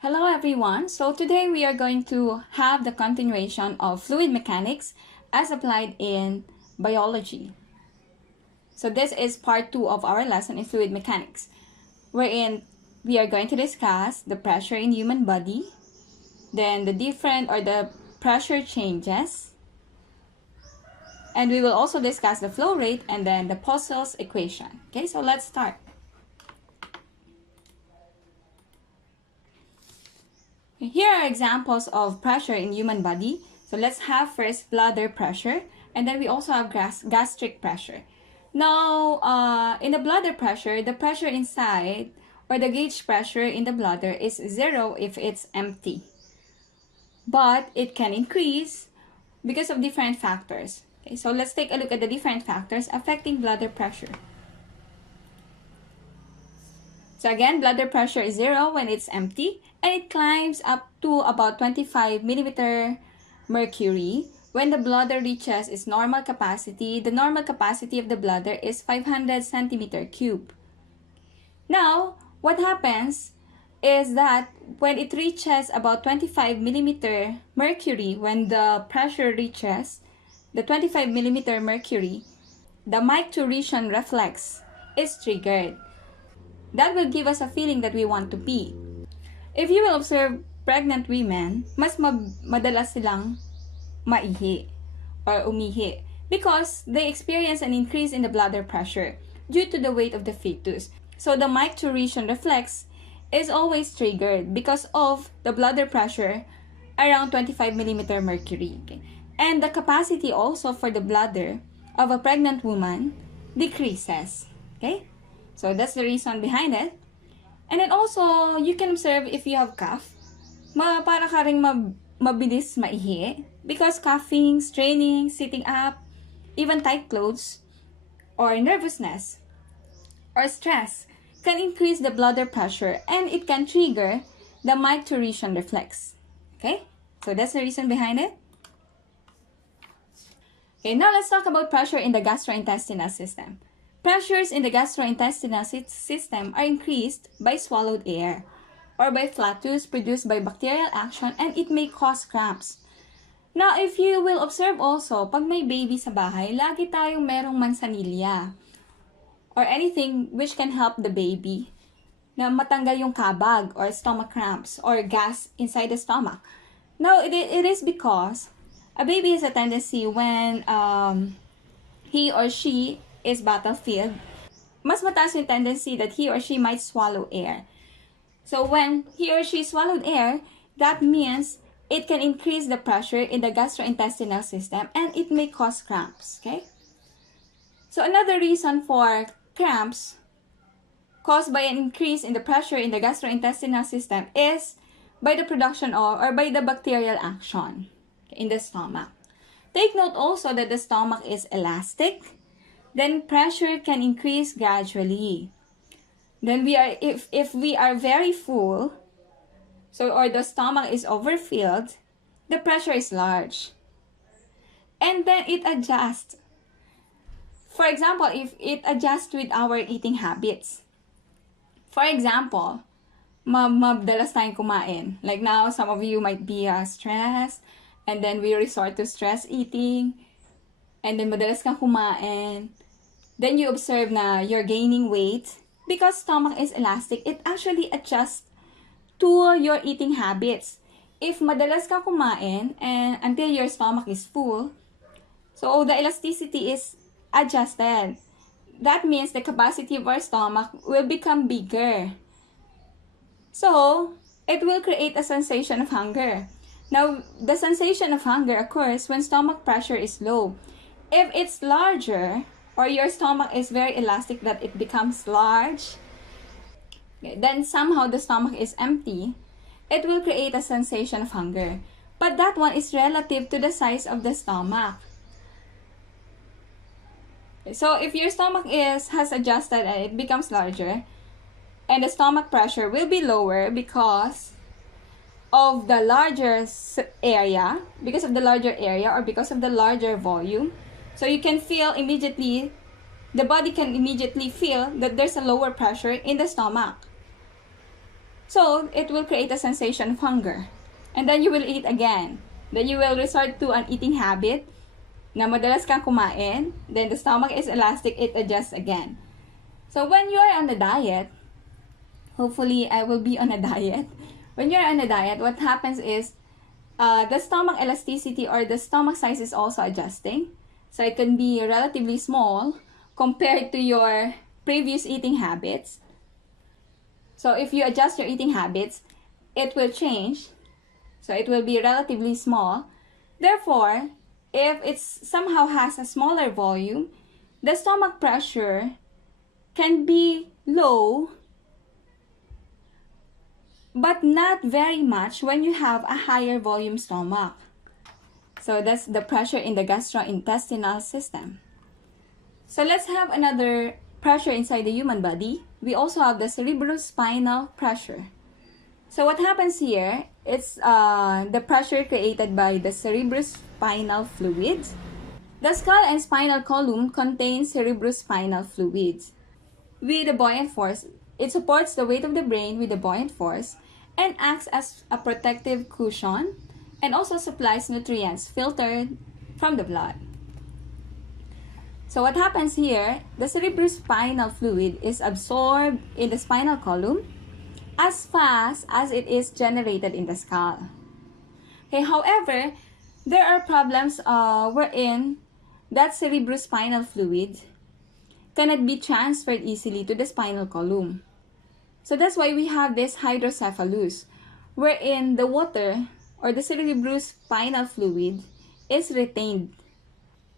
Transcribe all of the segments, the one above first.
Hello everyone! So today we are going to have the continuation of fluid mechanics as applied in biology. So this is part 2 of our lesson in fluid mechanics, wherein we are going to discuss the pressure in human body, then the pressure changes, and we will also discuss the flow rate and then the Poiseuille's equation. Okay, so let's start. Here are examples of pressure in human body. So let's have first bladder pressure, and then we also have gastric pressure. Now, in the bladder pressure, the pressure inside or the gauge pressure in the bladder is 0 if it's empty. But it can increase because of different factors. Okay, so let's take a look at the different factors affecting bladder pressure. So again, bladder pressure is 0 when it's empty, and it climbs up to about 25 millimeter mercury when the bladder reaches its normal capacity. The normal capacity of the bladder is 500 centimeter cube. Now, what happens is that when it reaches about 25 millimeter mercury, when the pressure reaches the 25 millimeter mercury, the micturition reflex is triggered. That will give us a feeling that we want to pee. If you will observe pregnant women, mas madalas silang maihi or umihi because they experience an increase in the bladder pressure due to the weight of the fetus. So the micturition reflex is always triggered because of the bladder pressure around 25 millimeter mercury. Okay? And the capacity also for the bladder of a pregnant woman decreases. Okay? So that's the reason behind it. And then also, you can observe if you have cough, para ka ring mabilis maihi because coughing, straining, sitting up, even tight clothes, or nervousness, or stress can increase the bladder pressure and it can trigger the micturition reflex. Okay? So that's the reason behind it. Okay, now let's talk about pressure in the gastrointestinal system. Pressures in the gastrointestinal system are increased by swallowed air or by flatus produced by bacterial action, and it may cause cramps. Now, if you will observe also, pag may baby sa bahay, lagi tayong merong mansanilya or anything which can help the baby na matanggal yung kabag or stomach cramps or gas inside the stomach. Now, it is because a baby has a tendency when he or she is battlefield, mas mataas yung tendency that he or she might swallow air. So when he or she swallowed air, that means it can increase the pressure in the gastrointestinal system and it may cause cramps. Okay? So another reason for cramps caused by an increase in the pressure in the gastrointestinal system is by the production of or by the bacterial action in the stomach. Take note also that the stomach is elastic. Then pressure can increase gradually. Then if we are very full, or the stomach is overfilled, the pressure is large. And then it adjusts. For example, if it adjusts with our eating habits. For example, madalas tayong kumain. Like now, some of you might be stressed, and then we resort to stress eating, and then madalas kang kumain. Then you observe na you're gaining weight. Because stomach is elastic, it actually adjusts to your eating habits. If madalas ka kumain and until your stomach is full, so the elasticity is adjusted. That means the capacity of our stomach will become bigger. So, it will create a sensation of hunger. Now, the sensation of hunger occurs when stomach pressure is low. If it's larger, or your stomach is very elastic that it becomes large, then somehow the stomach is empty, it will create a sensation of hunger. But that one is relative to the size of the stomach. So if your stomach has adjusted and it becomes larger, and the stomach pressure will be lower because of the larger area, or because of the larger volume. So you can feel immediately, the body can immediately feel that there's a lower pressure in the stomach. So it will create a sensation of hunger. And then you will eat again. Then you will resort to an eating habit na madalas kang kumain. Then the stomach is elastic, it adjusts again. So when you are on a diet, hopefully I will be on a diet. When you're on a diet, what happens is the stomach elasticity or the stomach size is also adjusting. So it can be relatively small compared to your previous eating habits. So if you adjust your eating habits, it will change. So it will be relatively small. Therefore, if it somehow has a smaller volume, the stomach pressure can be low, but not very much when you have a higher volume stomach. So that's the pressure in the gastrointestinal system. So let's have another pressure inside the human body. We also have the cerebrospinal pressure. So what happens here, it's the pressure created by the cerebrospinal fluids. The skull and spinal column contain cerebrospinal fluids. With a buoyant force, it supports the weight of the brain with a buoyant force and acts as a protective cushion and also supplies nutrients filtered from the blood. So what happens here, the cerebrospinal fluid is absorbed in the spinal column as fast as it is generated in the skull. Okay, however, there are problems wherein that cerebrospinal fluid cannot be transferred easily to the spinal column. So that's why we have this hydrocephalus, wherein the water or the cerebrospinal fluid is retained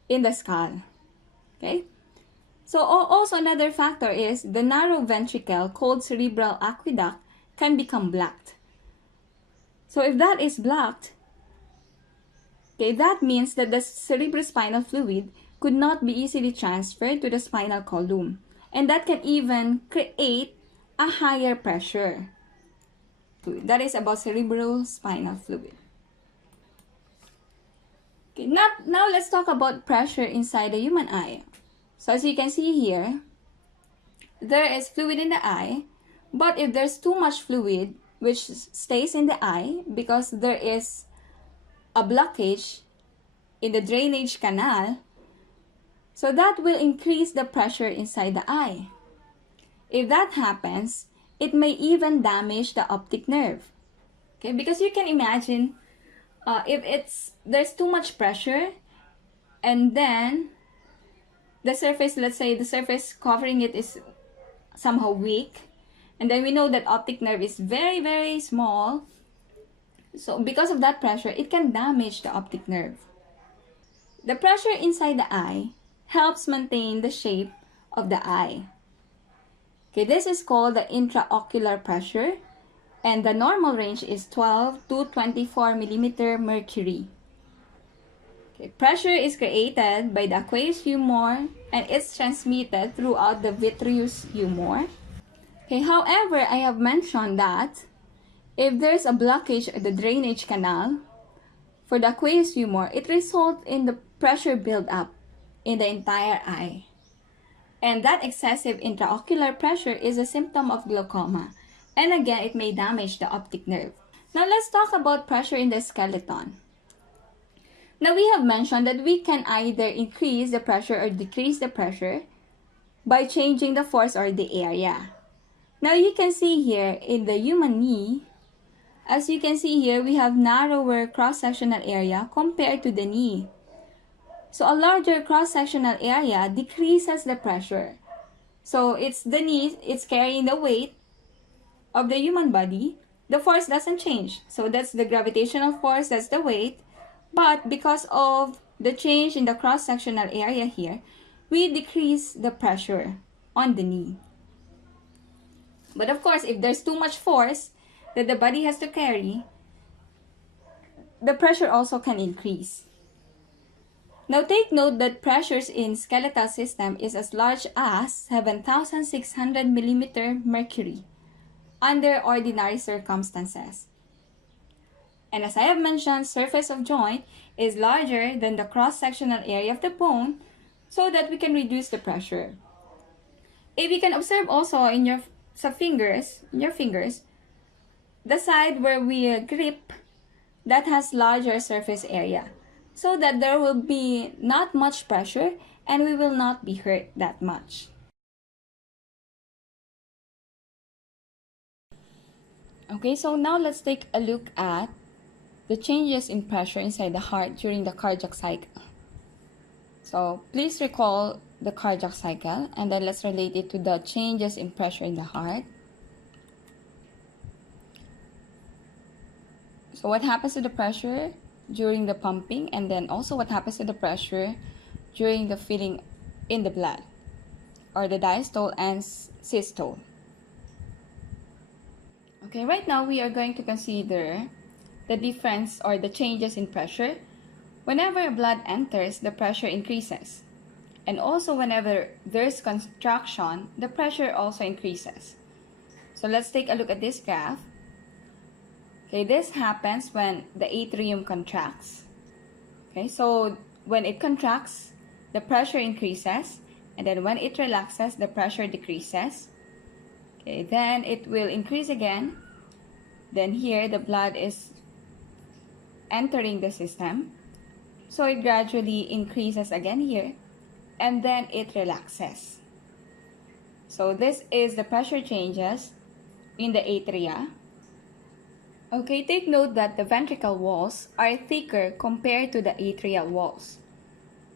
in the skull. Okay? So also another factor is the narrow ventricle called cerebral aqueduct can become blocked. So if that is blocked, okay, that means that the cerebrospinal fluid could not be easily transferred to the spinal column. And that can even create a higher pressure. That is about cerebrospinal fluid. Okay, now let's talk about pressure inside the human eye. So as you can see here, there is fluid in the eye, but if there's too much fluid which stays in the eye because there is a blockage in the drainage canal, so that will increase the pressure inside the eye. If that happens, it may even damage the optic nerve. Okay, because you can imagine if there's too much pressure and then the surface, let's say the surface covering it is somehow weak, and then we know that optic nerve is very, very small. So because of that pressure, it can damage the optic nerve. The pressure inside the eye helps maintain the shape of the eye. Okay, this is called the intraocular pressure, and the normal range is 12 to 24 millimeter mercury. Okay, pressure is created by the aqueous humor and it's transmitted throughout the vitreous humor. Okay, however, I have mentioned that if there's a blockage of the drainage canal for the aqueous humor, it results in the pressure buildup in the entire eye. And that excessive intraocular pressure is a symptom of glaucoma. And again, it may damage the optic nerve. Now let's talk about pressure in the skeleton. Now we have mentioned that we can either increase the pressure or decrease the pressure by changing the force or the area. Now you can see here in the human knee, as you can see here, we have narrower cross-sectional area compared to the knee. So a larger cross-sectional area decreases the pressure. So it's the knee, it's carrying the weight of the human body. The force doesn't change. So that's the gravitational force, that's the weight. But because of the change in the cross-sectional area here, we decrease the pressure on the knee. But of course, if there's too much force that the body has to carry, the pressure also can increase. Now take note that pressures in skeletal system is as large as 7,600 millimeter mercury under ordinary circumstances. And as I have mentioned, surface of joint is larger than the cross-sectional area of the bone so that we can reduce the pressure. If you can observe also in your fingers, the side where we grip that has larger surface area, so that there will be not much pressure and we will not be hurt that much. Okay, so now let's take a look at the changes in pressure inside the heart during the cardiac cycle. So please recall the cardiac cycle, and then let's relate it to the changes in pressure in the heart. So what happens to the pressure during the pumping, and then also what happens to the pressure during the filling in the blood, or the diastole and systole. Okay, right now we are going to consider the difference or the changes in pressure. Whenever blood enters, the pressure increases. And also whenever there's contraction, the pressure also increases. So let's take a look at this graph. Okay, this happens when the atrium contracts. Okay, so when it contracts, the pressure increases. And then when it relaxes, the pressure decreases. Okay, then it will increase again. Then here, the blood is entering the system. So it gradually increases again here. And then it relaxes. So this is the pressure changes in the atria. Okay, take note that the ventricle walls are thicker compared to the atrial walls.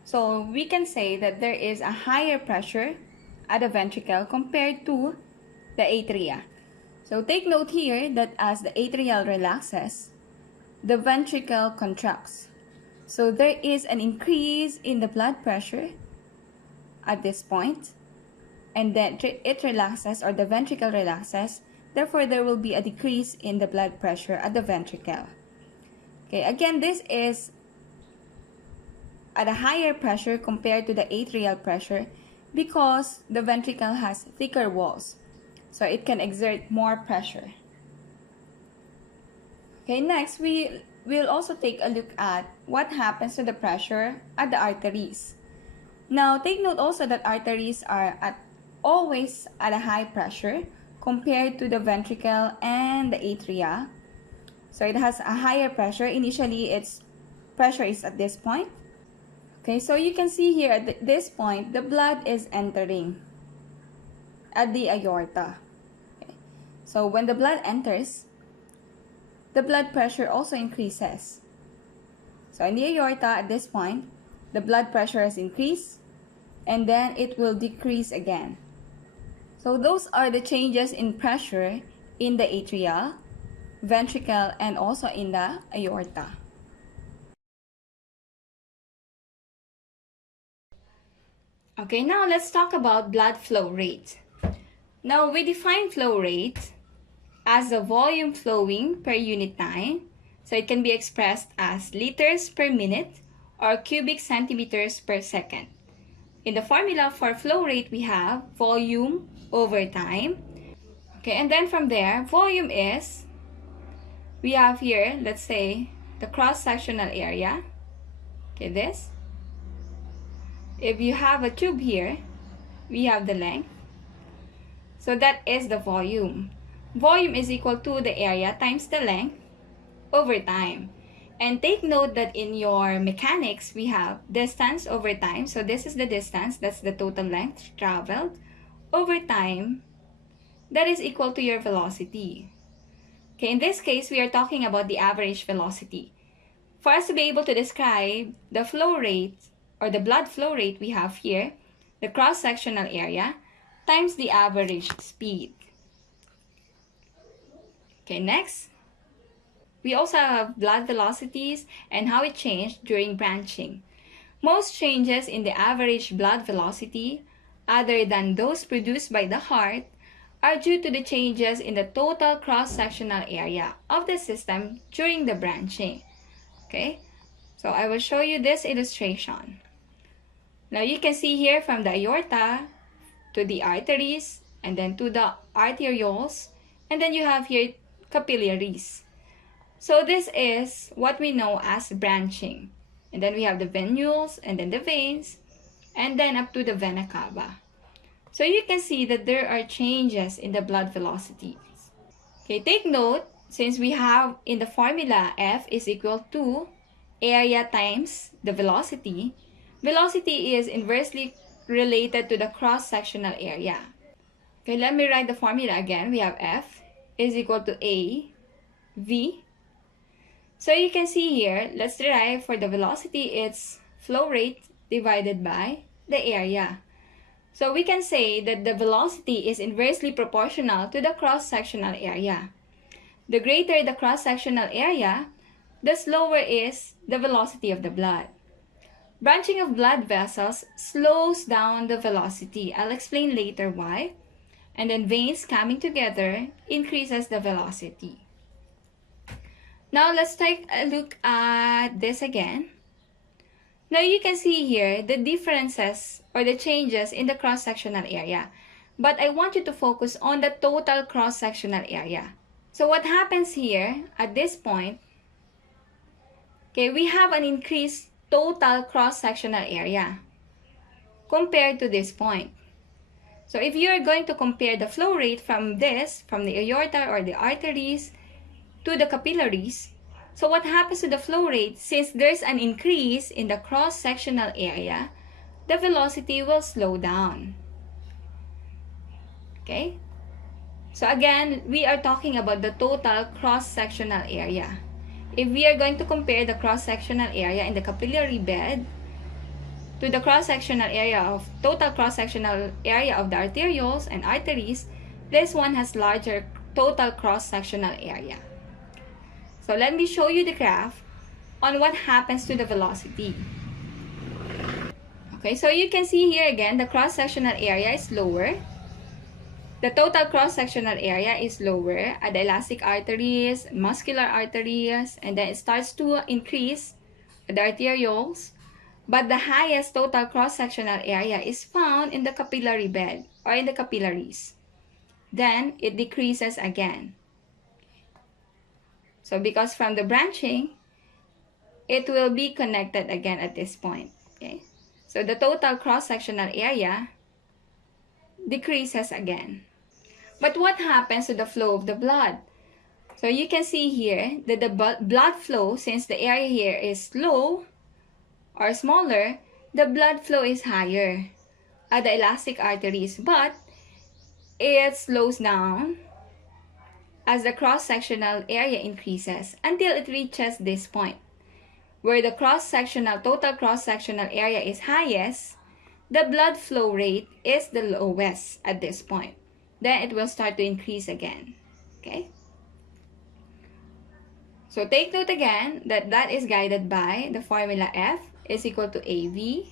So we can say that there is a higher pressure at the ventricle compared to the atria. So take note here that as the atrial relaxes, the ventricle contracts. So there is an increase in the blood pressure at this point, and then it relaxes, or the ventricle relaxes. Therefore, there will be a decrease in the blood pressure at the ventricle. Okay, again, this is at a higher pressure compared to the atrial pressure because the ventricle has thicker walls. So it can exert more pressure. Okay, next we will also take a look at what happens to the pressure at the arteries. Now, take note also that arteries are always at a high pressure compared to the ventricle and the atria. So it has a higher pressure. Initially, its pressure is at this point. Okay, so you can see here at this point, the blood is entering at the aorta. Okay. So when the blood enters, the blood pressure also increases. So in the aorta at this point, the blood pressure has increased, and then it will decrease again. So those are the changes in pressure in the atria, ventricle, and also in the aorta. Okay, now let's talk about blood flow rate. Now we define flow rate as the volume flowing per unit time. So it can be expressed as liters per minute or cubic centimeters per second. In the formula for flow rate, we have volume over time. Okay, and then from there, volume is, we have here, let's say, the cross-sectional area. Okay, this. If you have a tube here, we have the length. So that is the volume. Volume is equal to the area times the length over time. And take note that in your mechanics, we have distance over time. So this is the distance, that's the total length traveled over time. That is equal to your velocity. Okay, in this case, we are talking about the average velocity. For us to be able to describe the flow rate or the blood flow rate, we have here the cross-sectional area times the average speed. Okay, next. We also have blood velocities and how it changed during branching. Most changes in the average blood velocity, other than those produced by the heart, are due to the changes in the total cross-sectional area of the system during the branching. Okay, so I will show you this illustration. Now you can see here from the aorta to the arteries, and then to the arterioles, and then you have here capillaries. So this is what we know as branching. And then we have the venules, and then the veins, and then up to the vena cava. So you can see that there are changes in the blood velocity. Okay, take note since we have in the formula F is equal to area times the velocity, velocity is inversely related to the cross-sectional area. Okay, let me write the formula again. We have F is equal to A V. So you can see here, let's derive for the velocity, it's flow rate divided by the area. So we can say that the velocity is inversely proportional to the cross-sectional area. The greater the cross-sectional area, the slower is the velocity of the blood. Branching of blood vessels slows down the velocity. I'll explain later why. And then veins coming together increases the velocity. Now let's take a look at this again. Now you can see here the differences or the changes in the cross-sectional area. But I want you to focus on the total cross-sectional area. So what happens here at this point, okay, we have an increased total cross-sectional area compared to this point. So if you're going to compare the flow rate from the aorta or the arteries to the capillaries, so what happens to the flow rate? Since there's an increase in the cross-sectional area, the velocity will slow down. Okay? So again, we are talking about the total cross-sectional area. If we are going to compare the cross-sectional area in the capillary bed to the cross-sectional area of total cross-sectional area of the arterioles and arteries, this one has larger total cross-sectional area. So let me show you the graph on what happens to the velocity. Okay, so you can see here again, the cross-sectional area is lower. The total cross-sectional area is lower at the elastic arteries, muscular arteries, and then it starts to increase at the arterioles. But the highest total cross-sectional area is found in the capillary bed or in the capillaries. Then it decreases again. So because from the branching, it will be connected again at this point. Okay? So the total cross-sectional area decreases again. But what happens to the flow of the blood? So you can see here that the blood flow, since the area here is low or smaller, the blood flow is higher at the elastic arteries, but it slows down as the cross-sectional area increases until it reaches this point, where the total cross-sectional area is highest, the blood flow rate is the lowest at this point. Then it will start to increase again. Okay? So take note again that that is guided by the formula F is equal to AV.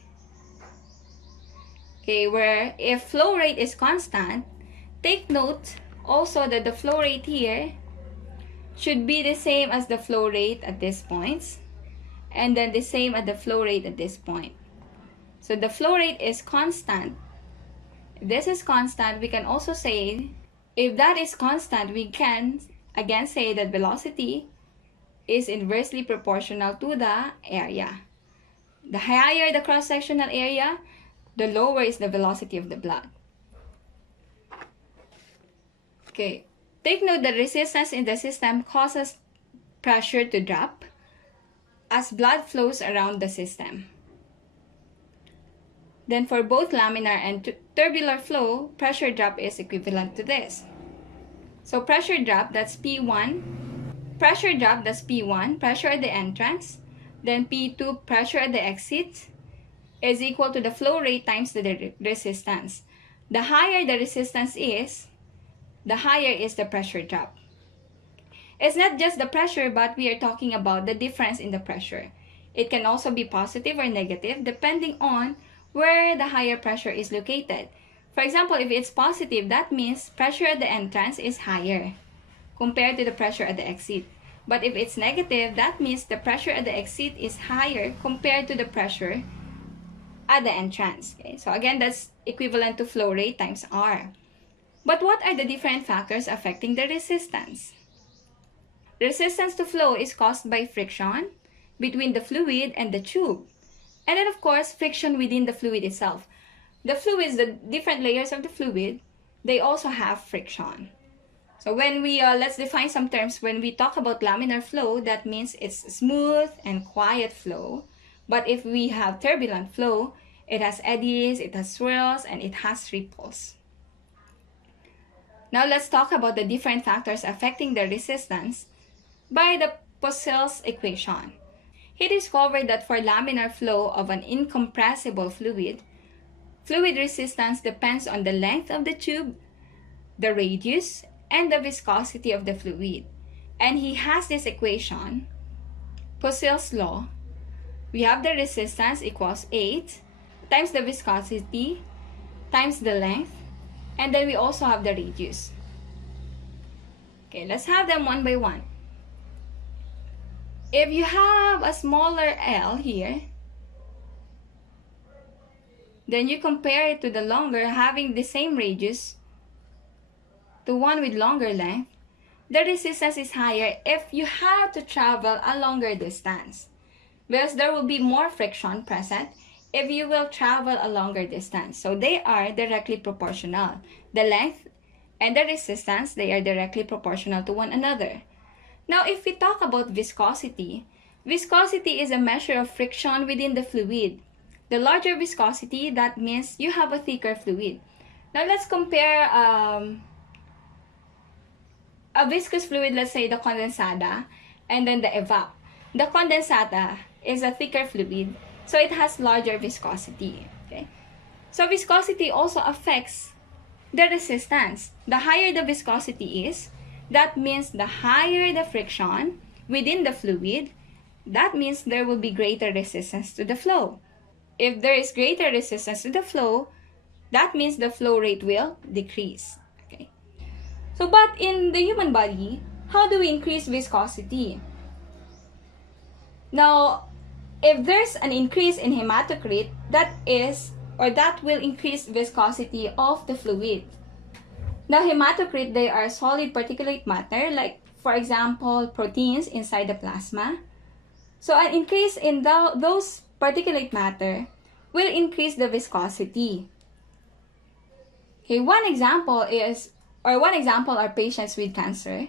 Okay, where if flow rate is constant, take note also that the flow rate here should be the same as the flow rate at these points, and then the same as the flow rate at this point. So the flow rate is constant. If this is constant, we can also say, if that is constant, we can again say that velocity is inversely proportional to the area. The higher the cross-sectional area, the lower is the velocity of the blood. Okay, take note that resistance in the system causes pressure to drop as blood flows around the system. Then for both laminar and tubular flow, pressure drop is equivalent to this. So pressure drop, that's P1. Pressure drop, that's P1, pressure at the entrance. Then P2, pressure at the exit, is equal to the flow rate times the resistance. The higher the resistance is, the higher is the pressure drop. It's not just the pressure, but we are talking about the difference in the pressure. It can also be positive or negative depending on where the higher pressure is located. For example, if it's positive, that means pressure at the entrance is higher compared to the pressure at the exit. But if it's negative, that means the pressure at the exit is higher compared to the pressure at the entrance. Okay? So again, that's equivalent to flow rate times R. But what are the different factors affecting the resistance? Resistance to flow is caused by friction between the fluid and the tube. And then of course, friction within the fluid itself. The fluids, the different layers of the fluid, they also have friction. So when we, let's define some terms. When we talk about laminar flow, that means it's smooth and quiet flow. But if we have turbulent flow, it has eddies, it has swirls, and it has ripples. Now let's talk about the different factors affecting the resistance by the Poisuille's equation. He discovered that for laminar flow of an incompressible fluid, fluid resistance depends on the length of the tube, the radius, and the viscosity of the fluid. And he has this equation, Poisuille's law. We have the resistance equals 8 times the viscosity times the length, and then we also have the radius. Okay, let's have them one by one. If you have a smaller L here, then you compare it to the longer, having the same radius, to one with longer length, the resistance is higher if you have to travel a longer distance, because there will be more friction present if you will travel a longer distance. So they are directly proportional. The length and the resistance, they are directly proportional to one another. Now, if we talk about viscosity, viscosity is a measure of friction within the fluid. The larger viscosity, that means you have a thicker fluid. Now, let's compare a viscous fluid, let's say the condensada, and then the evap. The condensata is a thicker fluid, so it has larger viscosity. Okay? So viscosity also affects the resistance. The higher the viscosity is, that means the higher the friction within the fluid, that means there will be greater resistance to the flow. If there is greater resistance to the flow, that means the flow rate will decrease. Okay. So, but in the human body, how do we increase viscosity? Now, if there's an increase in hematocrit, that will increase viscosity of the fluid. Now, hematocrit, they are solid particulate matter, like, for example, proteins inside the plasma. So, an increase in those particulate matter will increase the viscosity. Okay, one example are patients with cancer,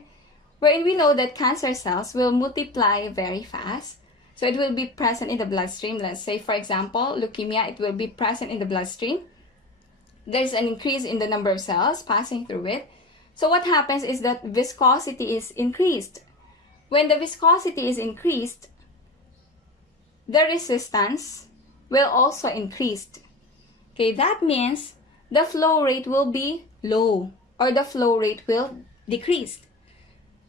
wherein we know that cancer cells will multiply very fast. So, it will be present in the bloodstream. Let's say, for example, leukemia, it will be present in the bloodstream. There's an increase in the number of cells passing through it. So what happens is that viscosity is increased. When the viscosity is increased, the resistance will also increase. Okay, that means the flow rate will be low, or the flow rate will decrease.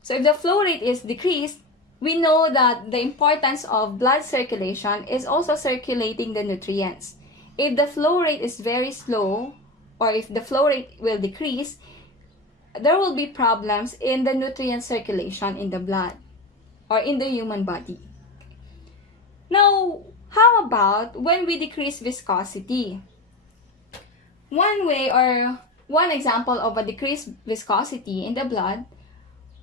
So if the flow rate is decreased, we know that the importance of blood circulation is also circulating the nutrients. If the flow rate is very slow, or if the flow rate will decrease, there will be problems in the nutrient circulation in the blood or in the human body. Now, how about when we decrease viscosity? One way or one example of a decreased viscosity in the blood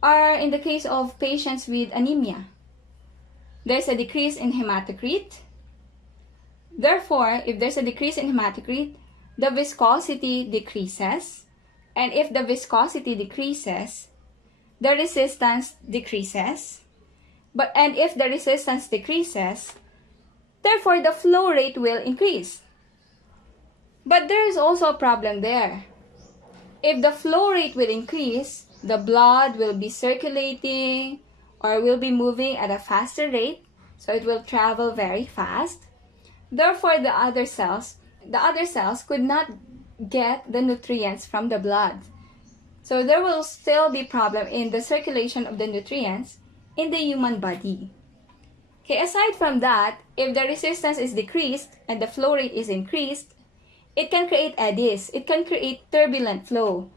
are in the case of patients with anemia. There's a decrease in hematocrit. Therefore, if there's a decrease in hematocrit, the viscosity decreases. And if the viscosity decreases, the resistance decreases. And if the resistance decreases, therefore the flow rate will increase. But there is also a problem there. If the flow rate will increase, the blood will be circulating or will be moving at a faster rate, so it will travel very fast. Therefore, the other cells could not get the nutrients from the blood. So there will still be problem in the circulation of the nutrients in the human body. Okay, aside from that, if the resistance is decreased and the flow rate is increased, it can create eddies. It can create turbulent flow.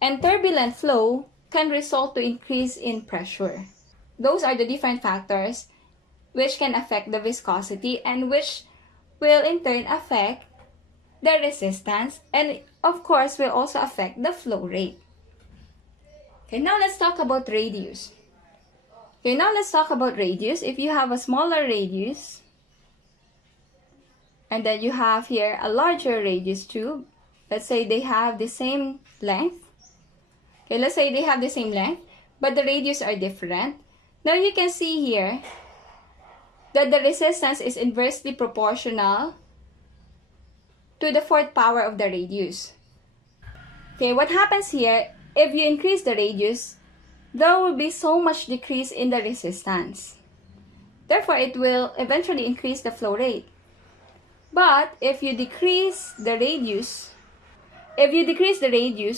And turbulent flow can result to increase in pressure. Those are the different factors which can affect the viscosity and which will in turn affect the resistance and of course will also affect the flow rate. Okay, now let's talk about radius. If you have a smaller radius and then you have here a larger radius tube, let's say they have the same length, Okay, let's say they have the same length, but the radius are different. Now you can see here that the resistance is inversely proportional to the fourth power of the radius. Okay, what happens here, if you increase the radius, there will be so much decrease in the resistance. Therefore, it will eventually increase the flow rate. But if you decrease the radius,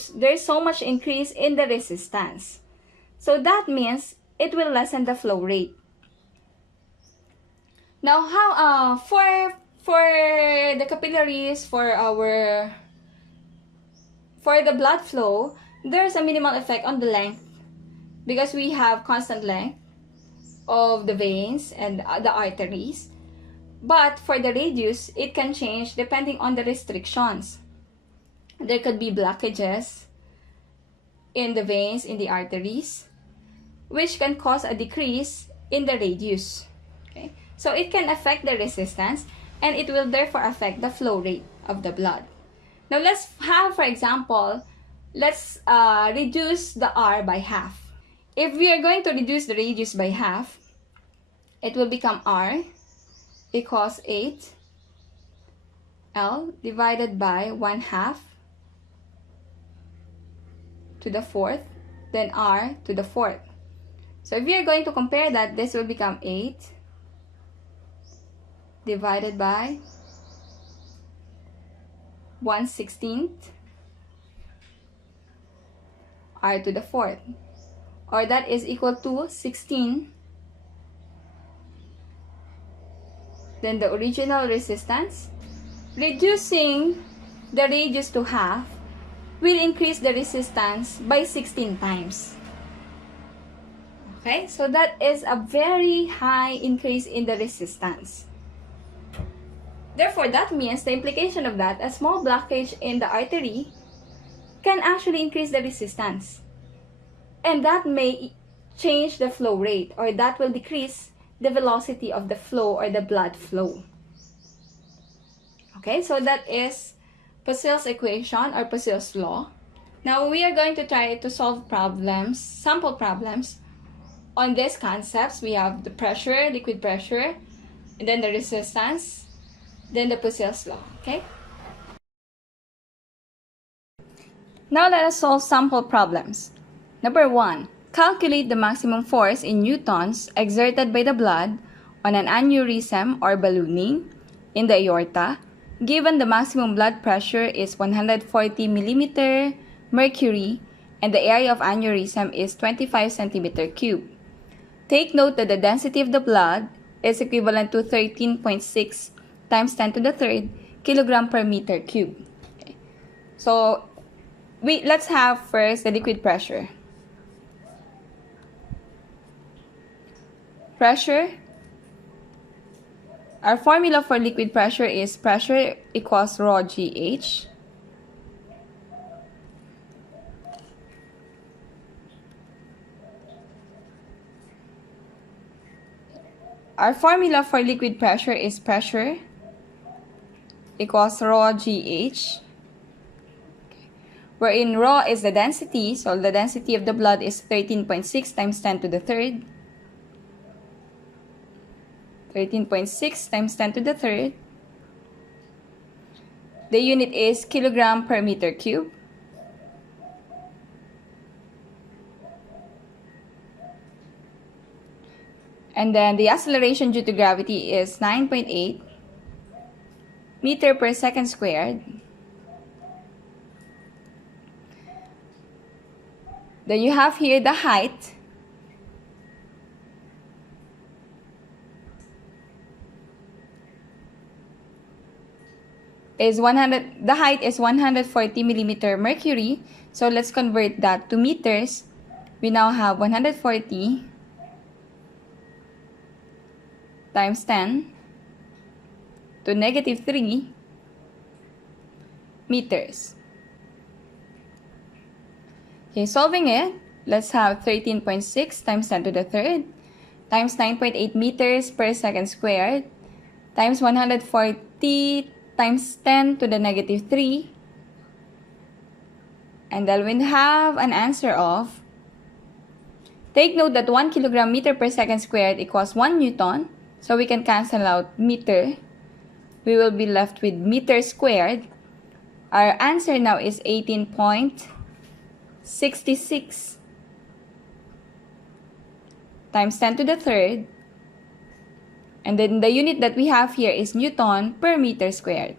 there's so much increase in the resistance. So that means it will lessen the flow rate. Now, how for the capillaries, for the blood flow, there's a minimal effect on the length because we have constant length of the veins and the arteries. But for the radius, it can change depending on the restrictions. There could be blockages in the veins, in the arteries, which can cause a decrease in the radius. Okay? So it can affect the resistance, and it will therefore affect the flow rate of the blood. Now let's have, for example, let's reduce the R by half. If we are going to reduce the radius by half, it will become R equals 8 L divided by 1/2 to the fourth, then R to the fourth. So if we are going to compare that, this will become 8 divided by 1/16 R to the fourth, or that is equal to 16. Then the original resistance, reducing the radius to half, will increase the resistance by 16 times. Okay, so that is a very high increase in the resistance. Therefore, that means the implication of that, a small blockage in the artery can actually increase the resistance. And that may change the flow rate, or that will decrease the velocity of the flow or the blood flow. Okay, so that is Poisuille's equation or Poisuille's law. Now we are going to try to solve problems, sample problems on these concepts. We have the pressure, liquid pressure, and then the resistance, then the Poisuille's law. Okay. Now let us solve sample problems. Number 1. Calculate the maximum force in newtons exerted by the blood on an aneurysm or ballooning in the aorta, given the maximum blood pressure is 140 mm mercury and the area of aneurysm is 25 centimeter cube. Take note that the density of the blood is equivalent to 13.6 times 10 to the third kilogram per meter cube. Okay. So let's have first the liquid pressure. Pressure. Our formula for liquid pressure is pressure equals rho GH. Our formula for liquid pressure is pressure equals rho GH, wherein rho is the density, so the density of the blood is 13.6 times 10 to the third. 13.6 times 10 to the third. The unit is kilogram per meter cube. And then the acceleration due to gravity is 9.8 meter per second squared. Then you have here the height. The height is 140 millimeter mercury. So let's convert that to meters. We now have 140 times 10 to negative 3 meters. Okay, solving it, let's have 13.6 times 10 to the third times 9.8 meters per second squared times 140 times 10 to the negative 3 And then we have an answer of, take note that 1 kilogram meter per second squared equals 1 Newton. So we can cancel out meter. We will be left with meter squared. Our answer now is 18.66 times 10 to the third. And then the unit that we have here is Newton per meter squared.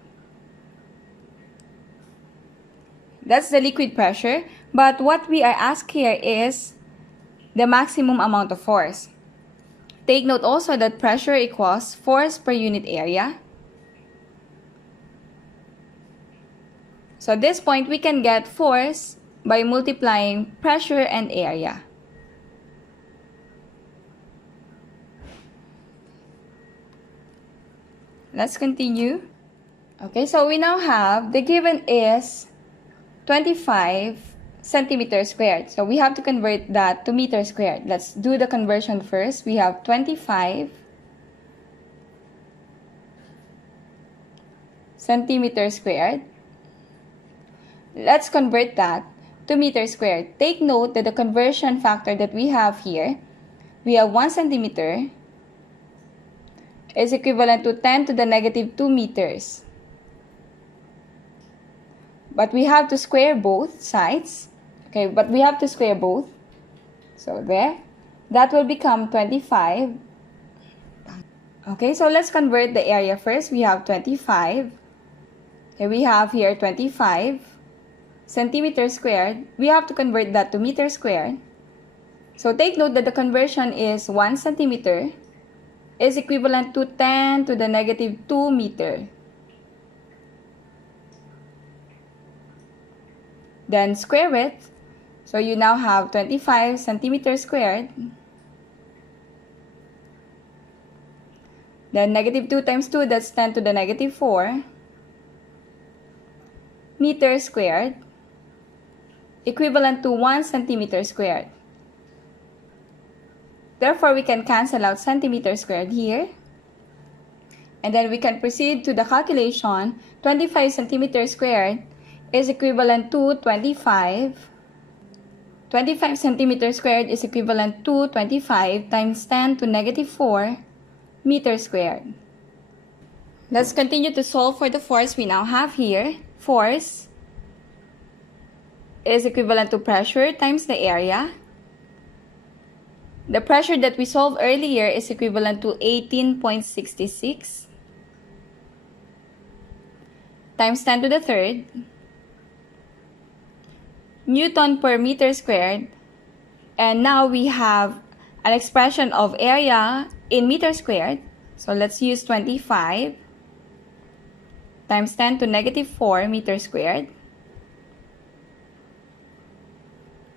That's the liquid pressure. But what we are asked here is the maximum amount of force. Take note also that pressure equals force per unit area. So at this point, we can get force by multiplying pressure and area. Let's continue. Okay, so we now have, the given is 25 centimeters squared. So we have to convert that to meter squared. Let's do the conversion first. We have 25 centimeters squared. Let's convert that to meter squared. Take note that the conversion factor that we have here, we have 1 centimeter is equivalent to 10 to the negative 2 meters. But we have to square both sides. Okay, but we have to square both. So there, that will become 25. Okay, so let's convert the area first. We have 25. Okay, we have here 25 centimeters squared. We have to convert that to meter squared. So take note that the conversion is 1 centimeter is equivalent to 10 to the negative 2 meter. Then square it. So you now have 25 centimeters squared. Then negative 2 times 2, that's 10 to the negative 4 meters squared, equivalent to 1 centimeter squared. Therefore, we can cancel out centimeter squared here. And then we can proceed to the calculation. 25 centimeters squared is equivalent to 25 centimeters squared is equivalent to 25 times 10 to negative 4 meters squared. Let's continue to solve for the force we now have here. Force is equivalent to pressure times the area. The pressure that we solved earlier is equivalent to 18.66 times 10 to the third Newton per meter squared. And now we have an expression of area in meter squared. So let's use 25 times 10 to negative 4 meters squared.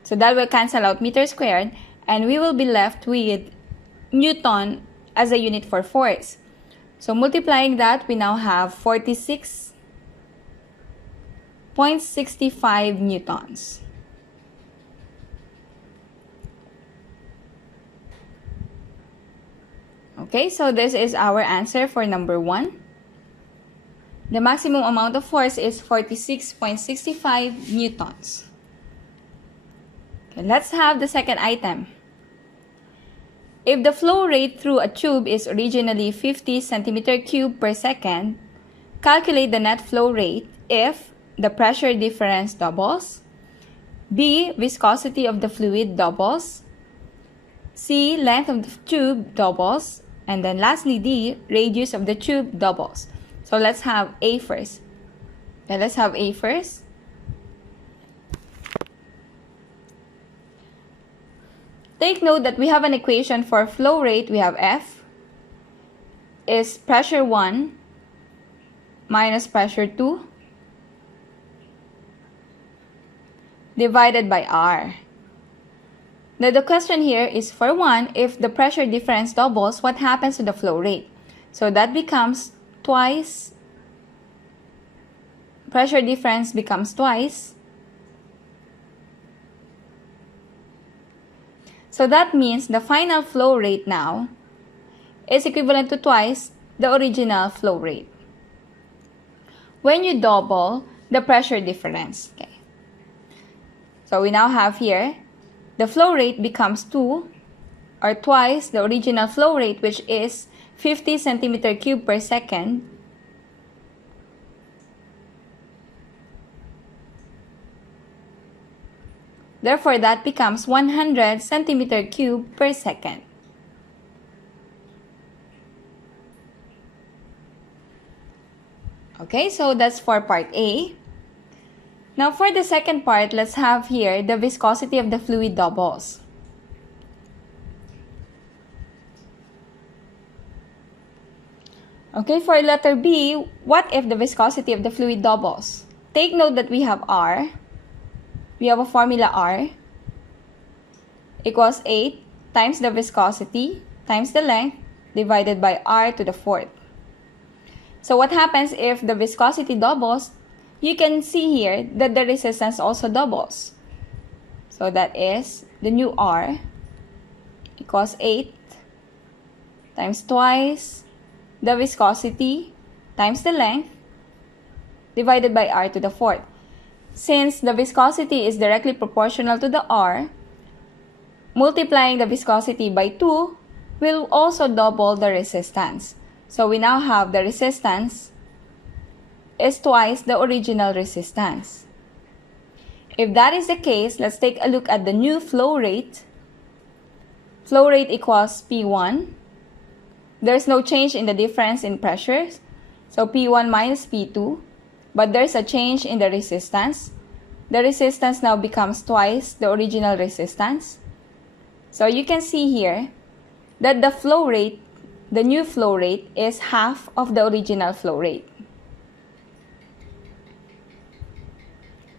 So that will cancel out meter squared, and we will be left with Newton as a unit for force. So multiplying that, we now have 46.65 newtons. Okay, so this is our answer for number 1. The maximum amount of force is 46.65 newtons. Okay, let's have the second item. If the flow rate through a tube is originally 50 centimeter cube per second, calculate the net flow rate if the pressure difference doubles, B, viscosity of the fluid doubles, C, length of the tube doubles, and then lastly D, radius of the tube doubles. So let's have A first. Okay, let's have A first. Take note that we have an equation for flow rate. We have F is pressure 1 minus pressure 2 divided by R. Now the question here is for 1, if the pressure difference doubles, what happens to the flow rate? So that becomes twice, pressure difference becomes twice. So that means the final flow rate now is equivalent to twice the original flow rate when you double the pressure difference. Okay. So we now have here, the flow rate becomes 2 or twice the original flow rate, which is 50 centimeter cube per second. Therefore, that becomes 100 centimeter cube per second. Okay, so that's for part A. Now for the second part, let's have here the viscosity of the fluid doubles. Okay, for letter B, what if the viscosity of the fluid doubles? Take note that we have R. We have a formula R equals 8 times the viscosity times the length divided by R to the 4th. So what happens if the viscosity doubles? You can see here that the resistance also doubles. So that is the new R equals 8 times twice the viscosity times the length divided by R to the 4th. Since the viscosity is directly proportional to the R, multiplying the viscosity by 2 will also double the resistance. So we now have the resistance is twice the original resistance. If that is the case, let's take a look at the new flow rate. Flow rate equals P1. There's no change in the difference in pressures, so P1 minus P2, but there's a change in the resistance. The resistance now becomes twice the original resistance. So you can see here that the flow rate, the new flow rate, is half of the original flow rate.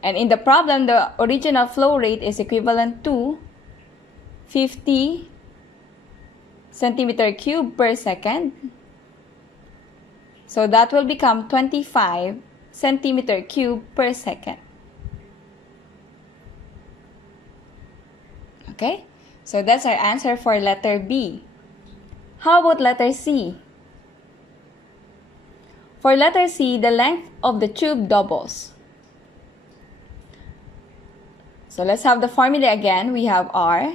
And in the problem, the original flow rate is equivalent to 50 centimeter cube per second. So that will become 25 centimeter cube per second. Okay, so that's our answer for letter B. How about letter C? For letter C, the length of the tube doubles. So let's have the formula again. We have R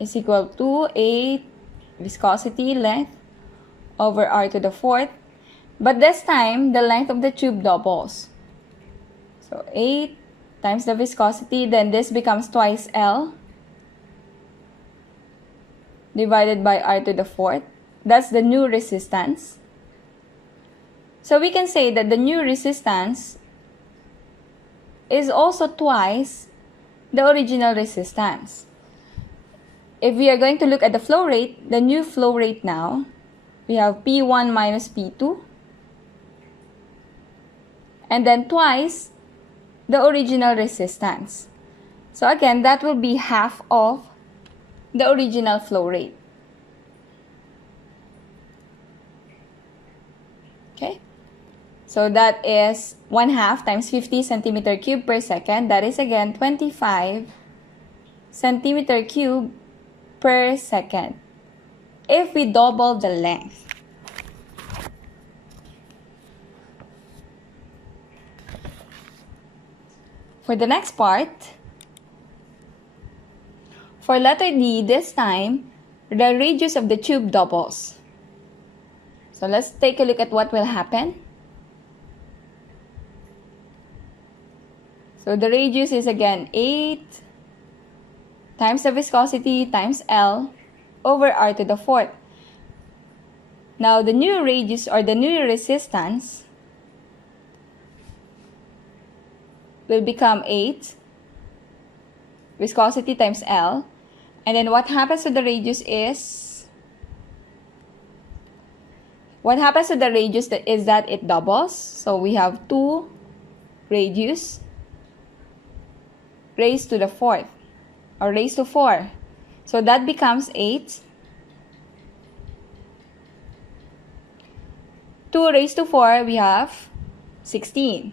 is equal to 8 viscosity length over R to the 4th. But this time, the length of the tube doubles. So 8 times the viscosity, then this becomes twice L divided by R to the 4th. That's the new resistance. So we can say that the new resistance is also twice the original resistance. If we are going to look at the flow rate, the new flow rate now, we have P1 minus P2, and then twice the original resistance. So again, that will be half of the original flow rate. Okay, so that is 1/2 times 50 centimeter cube per second. That is again 25 centimeter cube per second if we double the length. For the next part, for letter D, this time, the radius of the tube doubles. So let's take a look at what will happen. So the radius is again 8 times the viscosity times L over R to the 4th. Now the new radius or the new resistance will become 8 viscosity times L. And then what happens to the radius is, that it doubles. So we have 2 radius raised to the 4th, or raised to 4. So that becomes 8. 2 raised to 4, we have 16.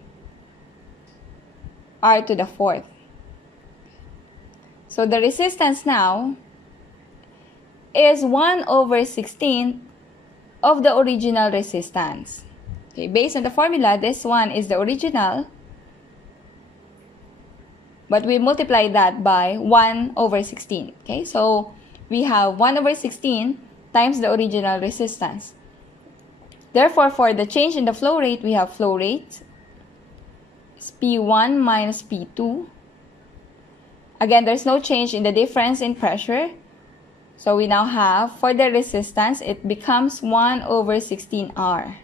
R to the 4th. So the resistance now is 1/16 of the original resistance. Okay, based on the formula, this one is the original. but we multiply that by 1 over 16. Okay, so we have 1 over 16 times the original resistance. Therefore, for the change in the flow rate, we have flow rate is P1 minus P2. Again, there's no change in the difference in pressure. So we now have, for the resistance, it becomes 1 over 16R.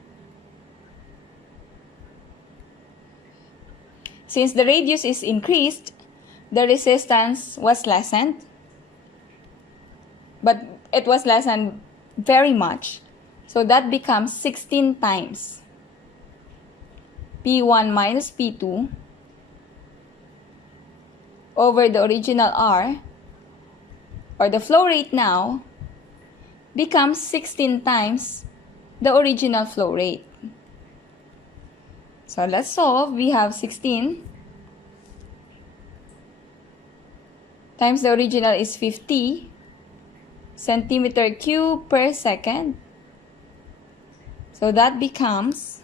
Since the radius is increased, the resistance was lessened. But it was lessened very much. So that becomes 16 times P1 minus P2 over the original R, or the flow rate now becomes 16 times the original flow rate. So let's solve. We have 16 times the original is 50 centimeter cube per second. So that becomes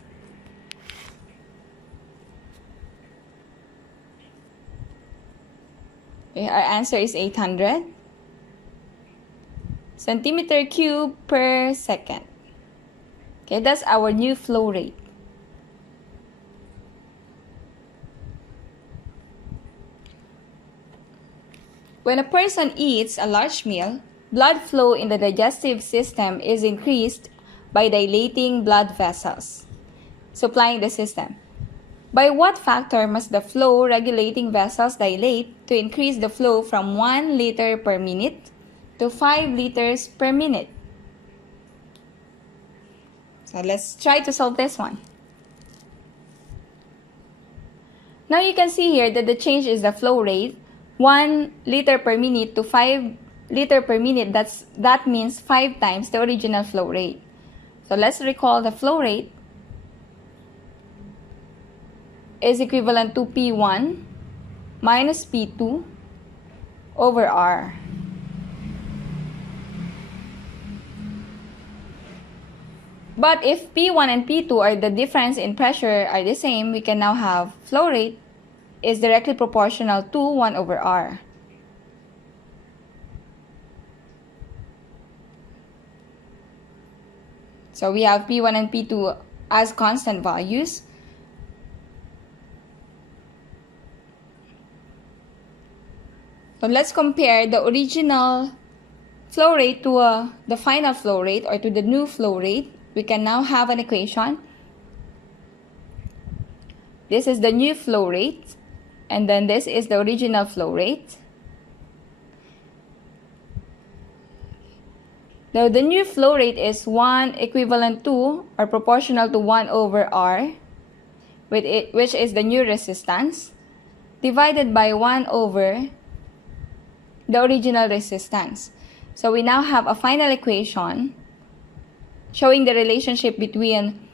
our answer is 800 centimeter cube per second. Okay, that's our new flow rate. When a person eats a large meal, blood flow in the digestive system is increased by dilating blood vessels, supplying the system. By what factor must the flow regulating vessels dilate to increase the flow from 1 liter per minute to 5 liters per minute? So let's try to solve this one. Now you can see here that the change is the flow rate. 1 liter per minute to 5 liter per minute, that means 5 times the original flow rate. So let's recall the flow rate is equivalent to P1 minus P2 over R. But if P1 and P2 are the difference in pressure are the same, we can now have flow rate is directly proportional to 1 over R. So we have P1 and P2 as constant values. So let's compare the original flow rate to the final flow rate, or to the new flow rate. We can now have an equation. This is the new flow rate, and then this is the original flow rate. Now the new flow rate is 1 equivalent to or proportional to 1 over R, which is the new resistance, divided by 1 over the original resistance. So we now have a final equation showing the relationship between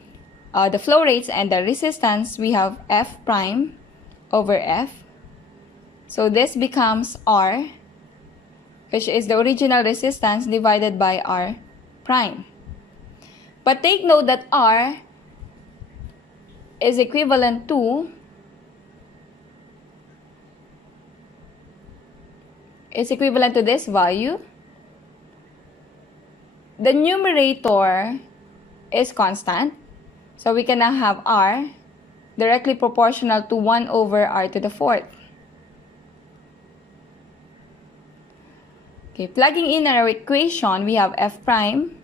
the flow rates and the resistance. We have F prime over F. So this becomes R, which is the original resistance, divided by R prime. But take note that R is equivalent to this value. The numerator is constant, so we can now have R directly proportional to 1 over R to the 4th. Okay, plugging in our equation, we have F prime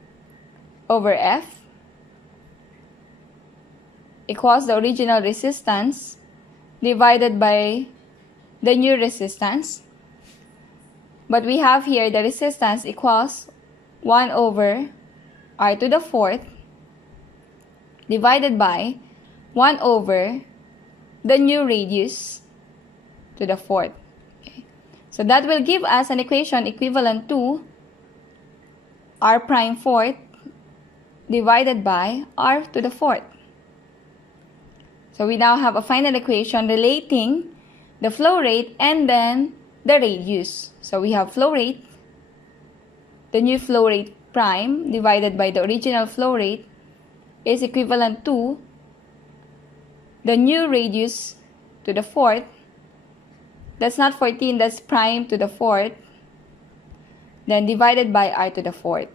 over F equals the original resistance divided by the new resistance. But we have here the resistance equals 1 over R to the 4th divided by 1 over the new radius to the 4th. Okay. So that will give us an equation equivalent to R prime 4th divided by R to the 4th. So we now have a final equation relating the flow rate and then the radius. So we have flow rate, the new flow rate prime divided by the original flow rate is equivalent to the new radius to the 4th That's not 14, that's prime to the fourth. Then divided by r to the fourth.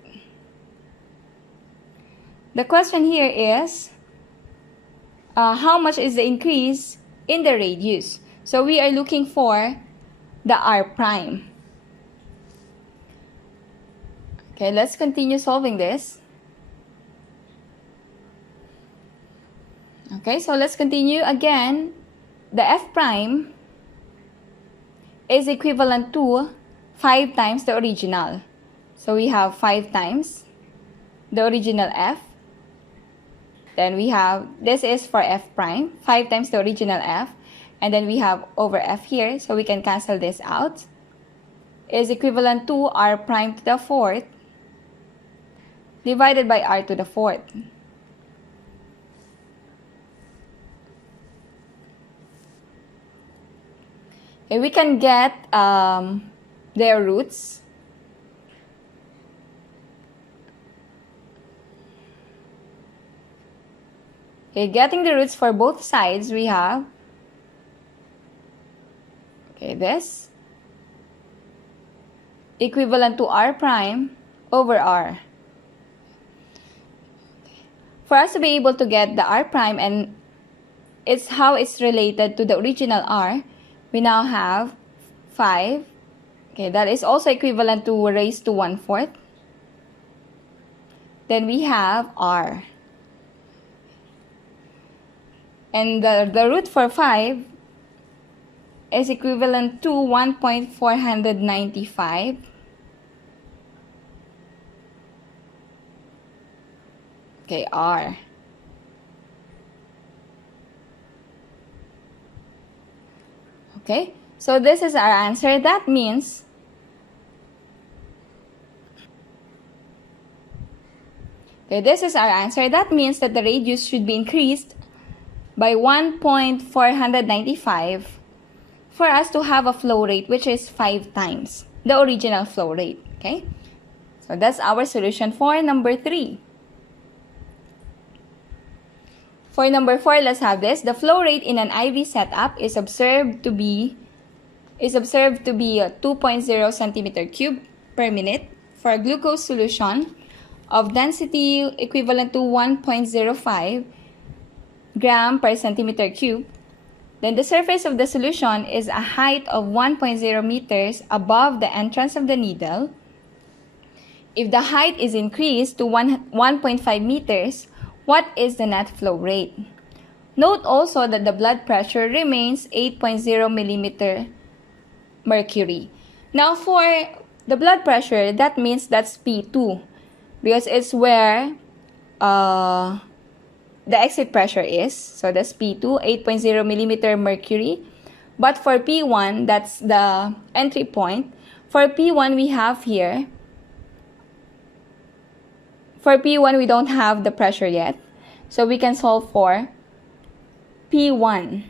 The question here is, how much is the increase in the radius? So we are looking for the r prime. Okay, let's continue solving this. Okay, so let's continue again. The f prime is equivalent to 5 times the original. So we have 5 times the original f. Then we have, this is for f prime, 5 times the original f. And then we have over f here, so we can cancel this out. Is equivalent to r prime to the fourth divided by r to the fourth. Okay, we can get their roots. Okay, getting the roots for both sides, we have, okay, this equivalent to r prime over r. For us to be able to get the r prime and it's how it's related to the original r, we now have 5. Okay, that is also equivalent to raised to 1/4. Then we have r. And the root for 5 is equivalent to 1.495. Okay, r. Okay, so this is our answer. That means this is our answer. That means that the radius should be increased by 1.495 for us to have a flow rate which is 5 times the original flow rate. Okay, so that's our solution for number 3. For number 4, let's have this. The flow rate in an IV setup is observed to be 2.0 centimeter cube per minute for a glucose solution of density equivalent to 1.05 gram per centimeter cube. Then the surface of the solution is a height of 1.0 meters above the entrance of the needle. If the height is increased to 1.5 meters, what is the net flow rate? Note also that the blood pressure remains 8.0 millimeter mercury. Now for the blood pressure, that means that's P2 because it's where the exit pressure is. So that's P2, 8.0 millimeter mercury. But for P1, that's the entry point. For P1, we have here, for P1, we don't have the pressure yet. So we can solve for P1.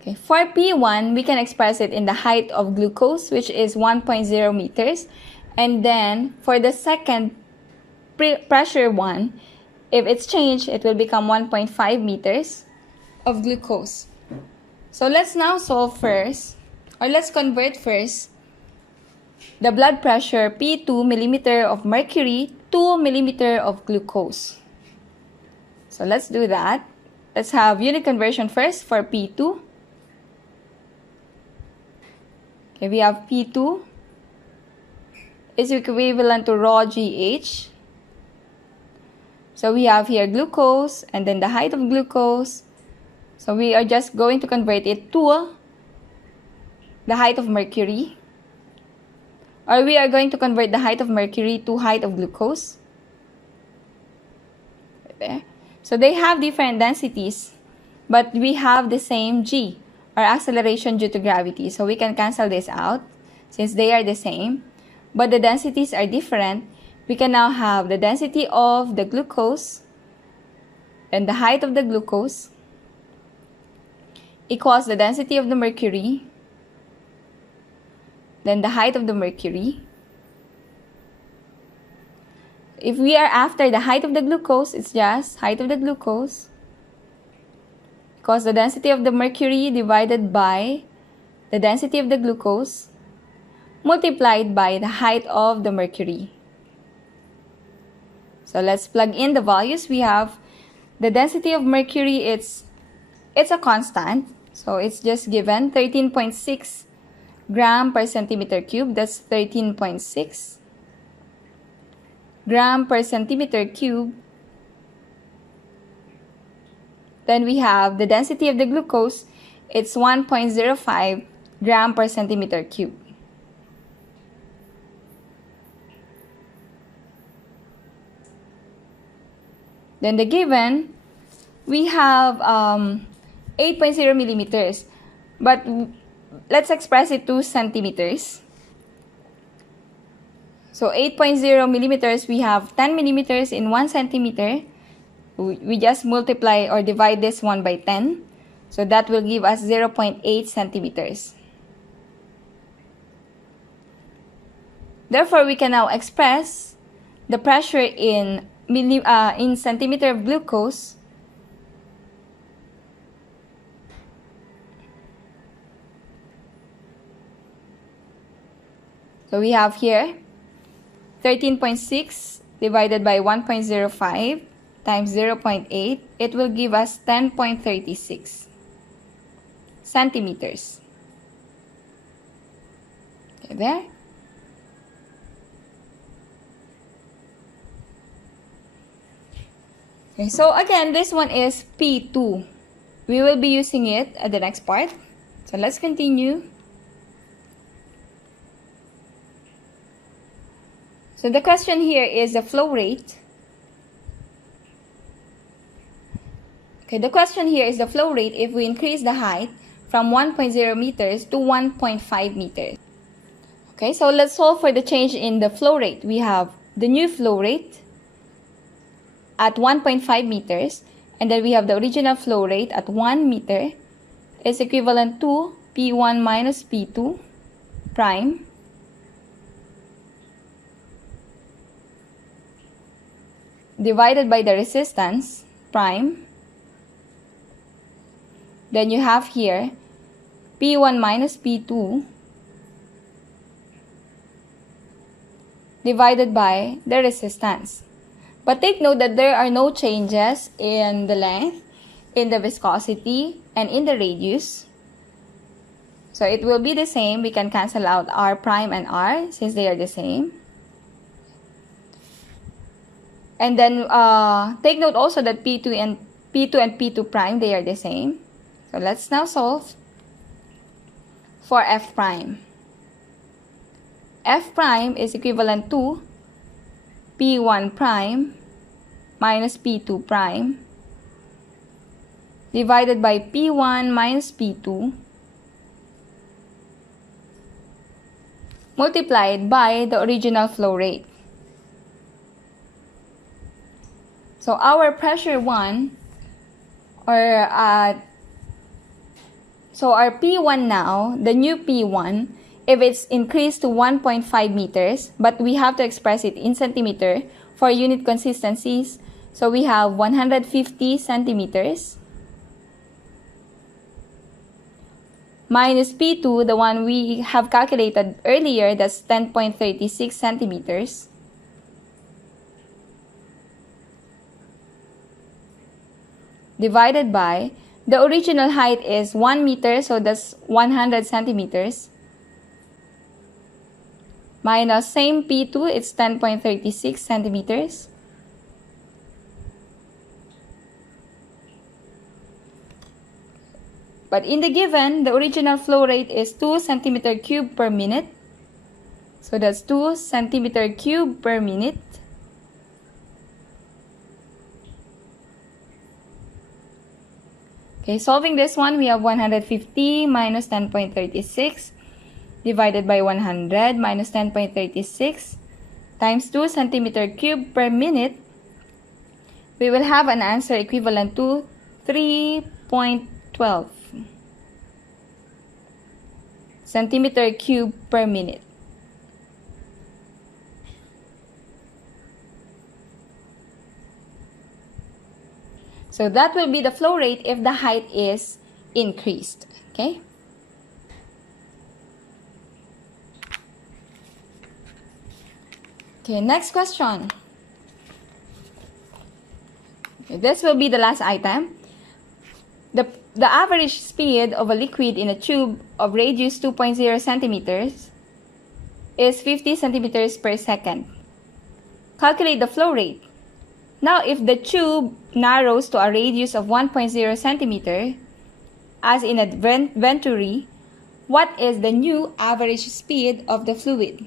Okay, for P1, we can express it in the height of glucose, which is 1.0 meters. And then for the second pressure one, if it's changed, it will become 1.5 meters of glucose. So let's now solve first, or let's convert first the blood pressure P2 millimeter of mercury to millimeter of glucose. So let's do that. Let's have unit conversion first for P2. Okay, we have P2 is equivalent to raw GH. So we have here glucose and then the height of glucose. So we are just going to convert it to the height of mercury. Or we are going to convert the height of mercury to height of glucose. Right there. So they have different densities, but we have the same g, or acceleration due to gravity. So we can cancel this out since they are the same, but the densities are different. We can now have the density of the glucose and the height of the glucose equals the density of the mercury, then the height of the mercury. If we are after the height of the glucose, it's just height of the glucose because the density of the mercury divided by the density of the glucose multiplied by the height of the mercury. So let's plug in the values. We have the density of mercury, it's a constant. So it's just given 13.6 gram per centimeter cube. That's 13.6 gram per centimeter cube. Then we have the density of the glucose. It's 1.05 gram per centimeter cube. Then the given, we have 8.0 millimeters. But let's express it to centimeters. So 8.0 millimeters, we have 10 millimeters in 1 centimeter. We just multiply or divide this one by 10. So that will give us 0.8 centimeters. Therefore, we can now express the pressure in centimeter of glucose. So we have here 13.6 divided by 1.05 times 0.8. It will give us 10.36 centimeters. Okay, there. Okay, so again, this one is P2. We will be using it at the next part. So let's continue. So the question here is the flow rate. Okay, the question here is the flow rate if we increase the height from 1.0 meters to 1.5 meters. Okay, so let's solve for the change in the flow rate. We have the new flow rate at 1.5 meters, and then we have the original flow rate at 1 meter is equivalent to P1 minus P2 prime divided by the resistance prime. Then you have here P1 minus P2 divided by the resistance. But take note that there are no changes in the length, in the viscosity, and in the radius. So it will be the same. We can cancel out R prime and R since they are the same. And then take note also that P2 and P2 prime, they are the same. So let's now solve for F prime. F prime is equivalent to P1 prime minus P2 prime divided by P1 minus P2 multiplied by the original flow rate. So our pressure 1 so our P1 now, the new P1, if it's increased to 1.5 meters, but we have to express it in centimeter for unit consistencies. So we have 150 centimeters minus P2, the one we have calculated earlier, that's 10.36 centimeters. Divided by, the original height is 1 meter, so that's 100 centimeters. Minus same P2, it's 10.36 centimeters. But in the given, the original flow rate is 2 centimeter cube per minute. So that's 2 centimeter cube per minute. Okay, solving this one, we have 150 minus 10.36 divided by 100 minus 10.36 times 2 centimeter cube per minute. We will have an answer equivalent to 3.12 centimeter cube per minute. So that will be the flow rate if the height is increased. Okay? Okay, next question. Okay, this will be the last item. The average speed of a liquid in a tube of radius 2.0 centimeters is 50 centimeters per second. Calculate the flow rate. Now, if the tube narrows to a radius of 1.0 centimeter, as in a venturi, what is the new average speed of the fluid?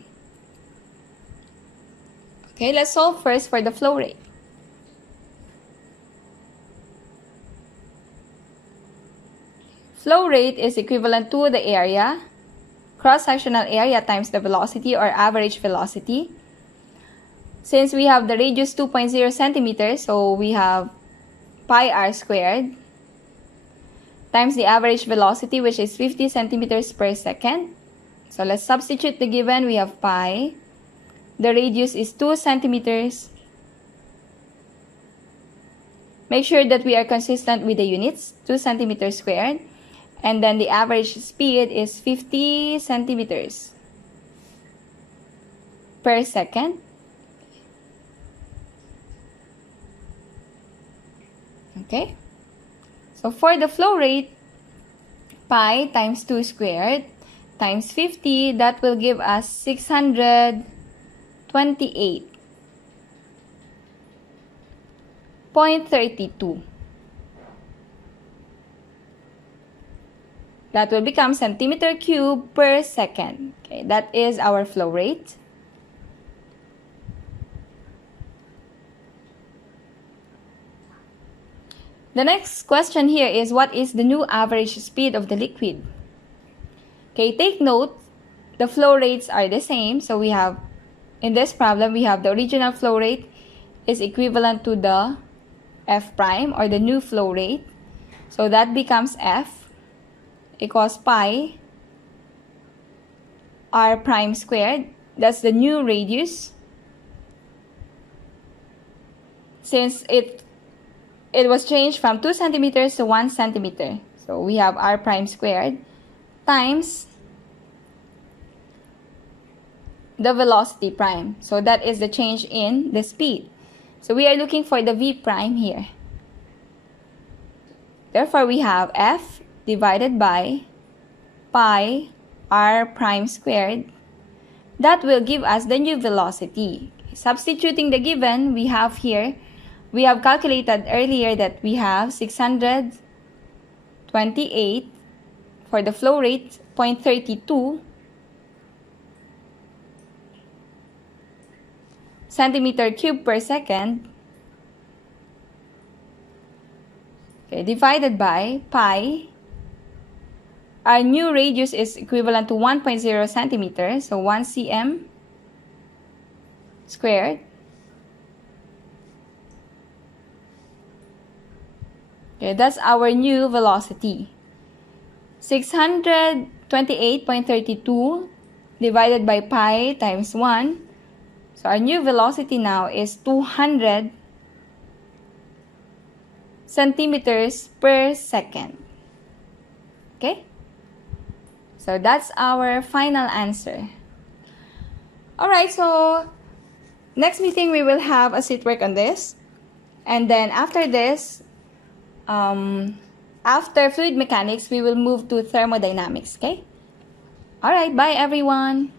Okay, let's solve first for the flow rate. Flow rate is equivalent to the area, cross-sectional area times the velocity or average velocity. Since we have the radius 2.0 centimeters, so we have pi r squared times the average velocity, which is 50 centimeters per second. So let's substitute the given. We have pi. The radius is 2 centimeters. Make sure that we are consistent with the units, 2 centimeters squared. And then the average speed is 50 centimeters per second. Okay. So for the flow rate, pi times 2 squared times 50, that will give us 628.32. That will become centimeter cube per second. Okay, that is our flow rate. The next question here is, what is the new average speed of the liquid? Okay, take note, the flow rates are the same. So we have, in this problem, we have the original flow rate is equivalent to the F prime or the new flow rate. So that becomes F equals pi r prime squared. That's the new radius. Since it was changed from 2 centimeters to 1 centimeter. So we have r prime squared times the velocity prime. So that is the change in the speed. So we are looking for the v prime here. Therefore, we have F divided by pi r prime squared. That will give us the new velocity. Substituting the given we have here, we have calculated earlier that we have 628 for the flow rate, 0.32 centimeter cube per second, okay, divided by pi. Our new radius is equivalent to 1.0 centimeters, so 1 cm squared. Okay, that's our new velocity. 628.32 divided by pi times 1. So our new velocity now is 200 centimeters per second. Okay? So that's our final answer. Alright, so next meeting we will have a sit work on this. And then after this, after fluid mechanics, we will move to thermodynamics. Okay? Alright, bye everyone.